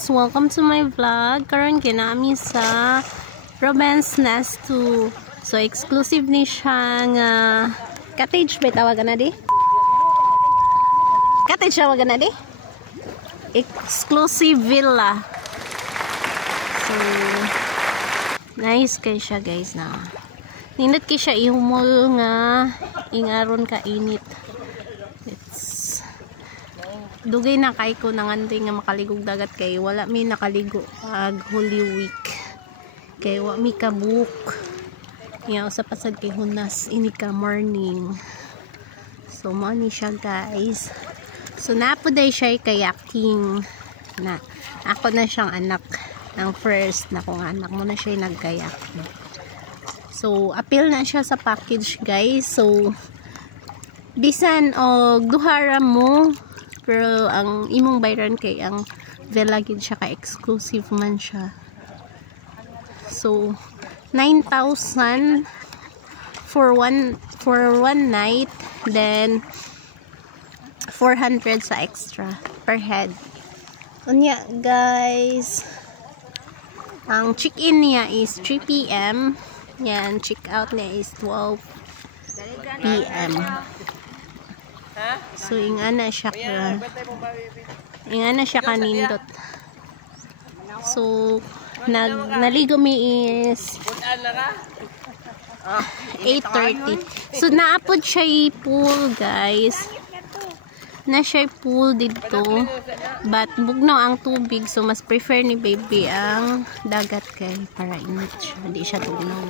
guys, welcome to my vlog. Karon kinami sa Robin's Nest 2. So exclusive ni siya nga cottage ba tawagan na di? Cottage tawagan na di? Exclusive villa. So nice kay siya guys na. Nindot kay siya ihumol nga ingaron ka init. Dugay na kay ko nanganting nga makaligog dagat kay wala mi nakaligo pag Holy Week kay wa mi kabuk ya sa pasad kay hunas ini ka morning. So mo ni siya guys. So napuday siya kayaking na ako na siyang anak ng first na kong anak mo na siya nagkayak. So appeal na siya sa package guys. So bisan og duhara mo pero ang imong bayran kay ang villa gid siya ka exclusive man siya. So 9,000 for one night, then 400 sa extra per head. Unya guys, ang check-in niya is 3 PM. Yan, check-out niya is 12 PM. So ingana siya kanindot. So naligo mi is 8:30. So naapod siya pool guys. Na siya pool dito. But bugnaw ang tubig, so mas prefer ni baby ang dagat kay para init siya, di siya tugnaw.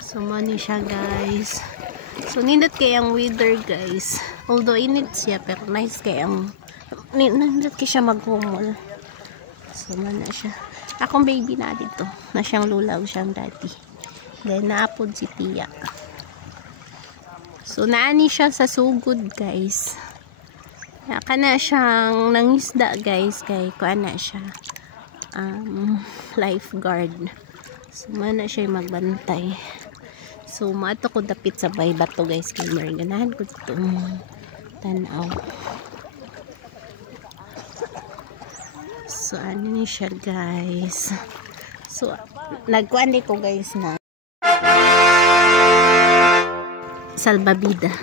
So money siya guys. So nindot kay ang weather guys. Although init siya pero nice kay ang nindot kay siya maghumol. So man na siya. Akong baby na dito. Na siyang lulaw siyang daddy. Then naapod si Tia. So naani siya sa sugod guys. Naka na siyang nangisda guys kay kuan na siya. Lifeguard. So man na siya magbantay. So maato ko dapit sa bay bato guys kay ganahan ko itong tanaw. So ano ni siya guys. So nagkuan ko guys na salbabida.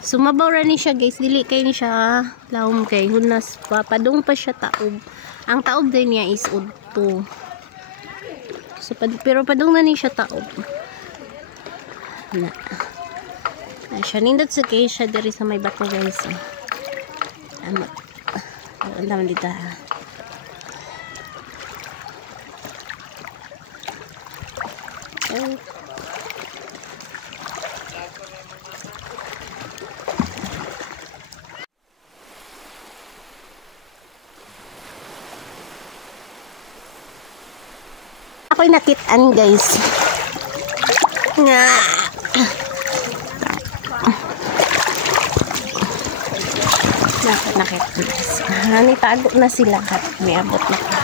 So mabawra ni siya guys, dili kay ni siya lawom kay hunas pa padung pa siya taob. Ang taob din niya is udto. So pero padung na ni siya taob. Na siya nindot sa kay siya diri sa may bato guys. Ang naman dito. Ako'y nakitaan guys nga nakit guys. Nitago na sila kat may abot na ka.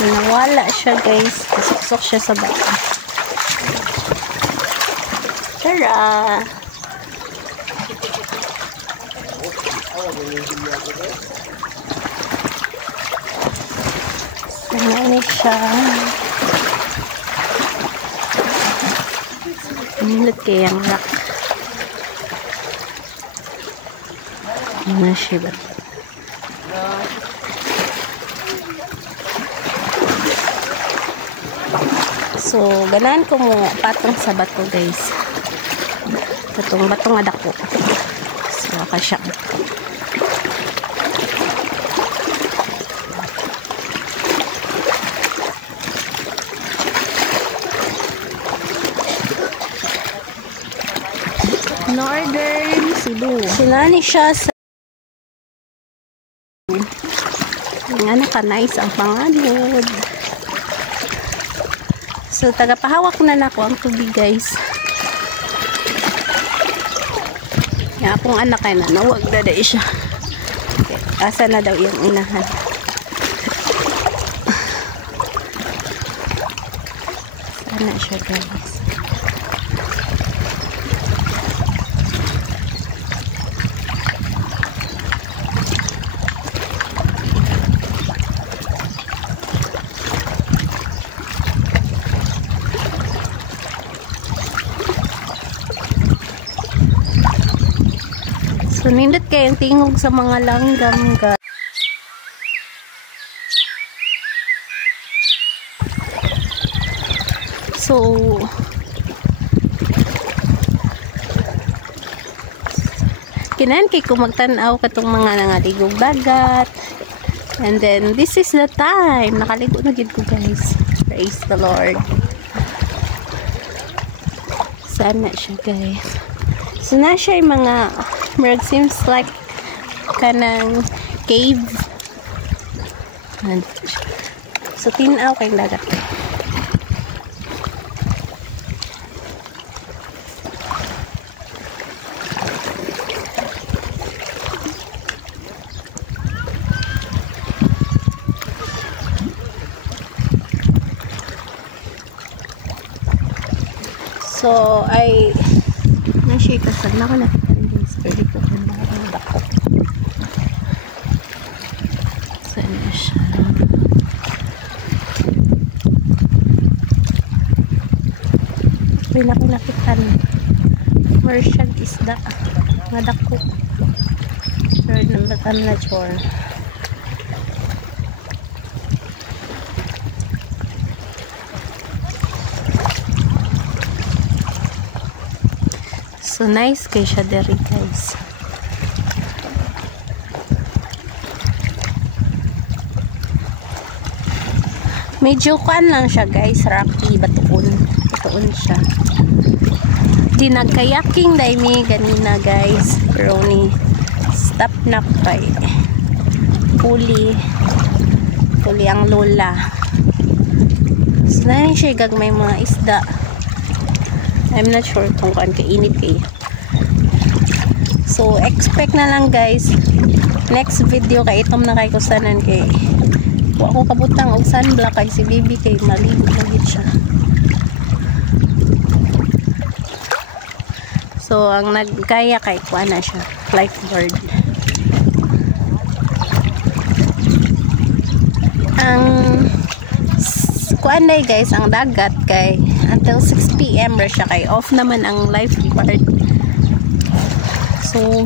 So nawala siya guys, kasuksok siya sa bata. Tara! Ano siya? Look kay ang rock. Ano siya ba? So, ganahan ko mo patong sa bato guys. Itong batong adako. So, kasya. Northern Cebu. Sinani siya sa ano ka nice ang panganod. So tagapahawak na nako ang tubig guys. Ya akong anak ay nanawag na dai siya. Okay, asa na daw yung inahan. Sana siya guys. So, nindot kayong tingog sa mga langgam, guys. So, kinan kay ko magtanaw katong mga nangaligog dagat. And then, this is the time. Nakaligo na gid ko, guys. Praise the Lord. Sana siya, guys. So, na siya yung mga seems like kanang cave. So, tinaw kay dagat. So, na-share kasal na ko na. Pwede ko kung nakakadako. Sana siya. Pinakinakitan. Marsyag isda. Madako. Third number na chore. So nice kay siya diri, guys. Medyo kuan lang siya, guys, rocky, batuon siya. Di nagkayaking dai mi ganina, guys, pero ni stop na kay puli ang lola. So nice siya, gagmay mga isda. I'm not sure kung kaan kainit eh. So, expect na lang, guys. Next video kay itom na kay kusanan kay wa ko kabutang og sunblock kay si baby kay maligo kagid siya. So, ang nagkaya kay kuan na siya, lifeguard. Ang kuan day, guys, ang dagat kay until 6 PM ra siya kay off naman ang lifeguard. So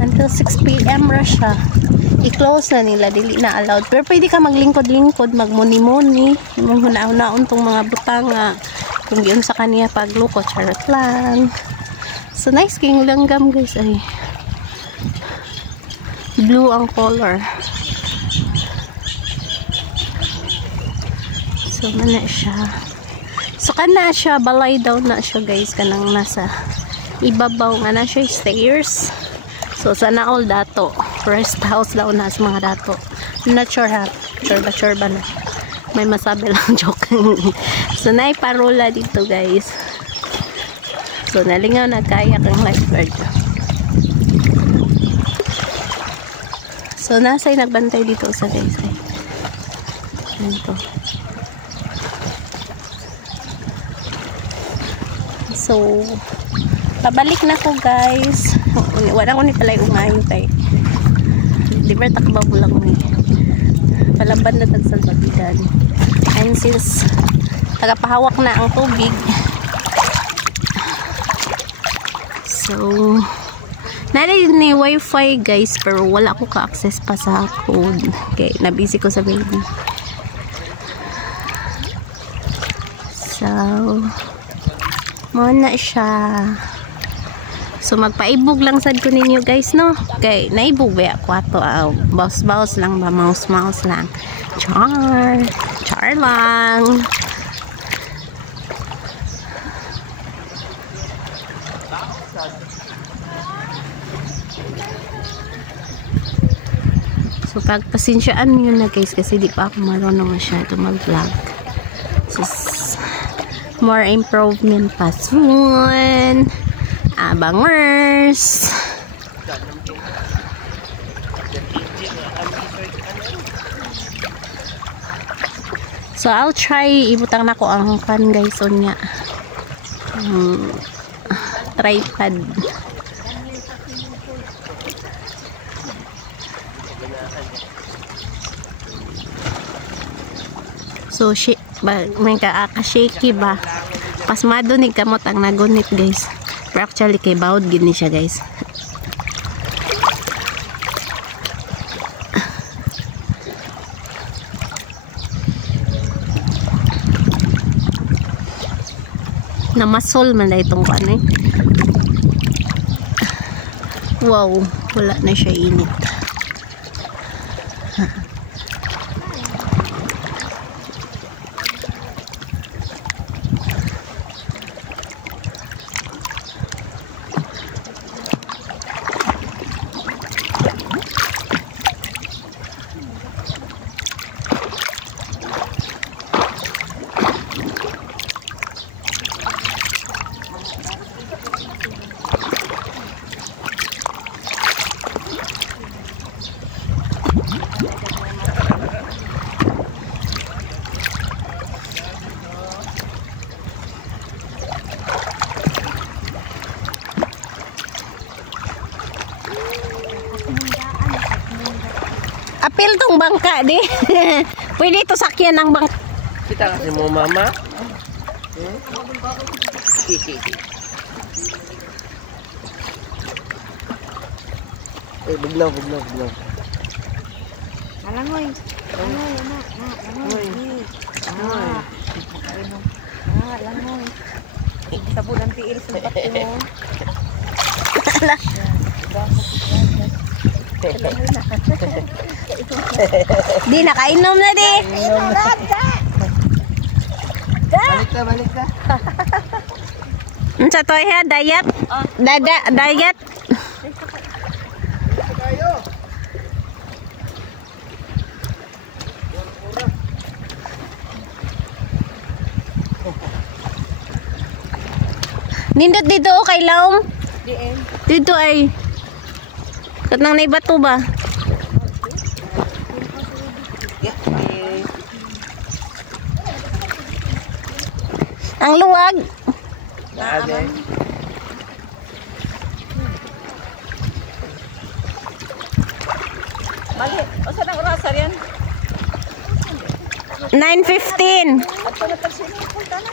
until 6 PM ra siya. I-close na nila, dili na allowed. Pero pwede ka maglingkod-lingkod, magmuni-muni, manghuna-hunaon tong mga butang kung yun sa kaniya pagluko, charot lang. So nice king langgam, guys. Ay, blue ang color. So mana siya. So kana siya, balay daw na siya, guys, kanang nasa ibabaw nga na siya stairs. So sana all dato rest house daw na sa mga dato. I'm not sure ha, sure ba na may masabi lang, joke. So naiparola dito, guys. So nalingaw na kaya kang lifeguard. So nasa'y nagbantay dito sa, guys, ay ito. So, pabalik na ko, guys. Wala ko ni palay umayo kay liber takbaw lang ni. Palaban na tag salbabigan. And since tagapahawak na ang tubig, so nari ni wifi, guys, pero wala ko ka-access pa sa code. Okay, nabisi ko sa baby. So muna siya. So magpaibog lang sad ko ninyo, guys, no? Okay, naibog ba ako ato? Baus-baus lang ba? Mouse lang. Char lang. So pagpasensyaan niyo na, guys, kasi di pa ako marunong masyado mag-vlog. So more improvement pa soon. Abangers. So I'll try ibutang na ko ang pan, guys, on niya. Tripod. So may ka-shaky ba? Pasmado ni kamot ang nagunit, guys. Pero actually kay bawd gid ni siya, guys. Namasol man na itong ano eh. Wow, wala na siya init. Apil tong bangka di. Pwede ito sakyan ng bangka. Kita kasi mo mama. Bugnaw. Alangoy. Alangoy, anak. Alangoy. Alangoy. Sabon ang tiil sa pati mo. Di nakainom na di. Balik ka. Unsa to ha diet? Diet. Nindot dito kay Laom. Dito ay. Katnang na bato ba? Ang luwag. Mali. O saan ang oras yan? 9:15. At pala sino punta na?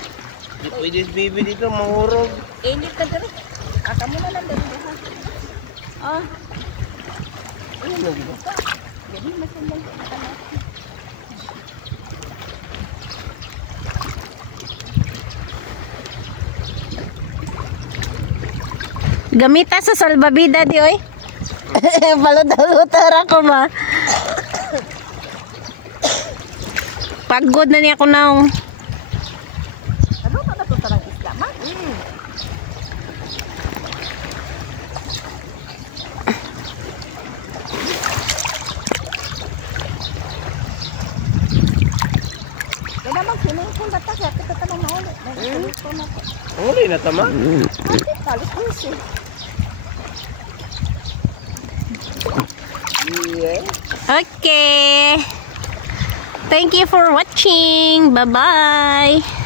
Di pwede baby dito mahurog. Hindi ka dali. Kamu na lang dali ha. Ano dito? Jadi macam Gamita sa salbabida di oy. Balot-balot ko ma. Pagod na niya ko naong. ano ka na to tarang isla ma? Kaya mag-swimming pool na ta, kaya kita tanong na ulit. Uli na tama. Kalis busy. Yeah. Okay. Thank you for watching. Bye-bye.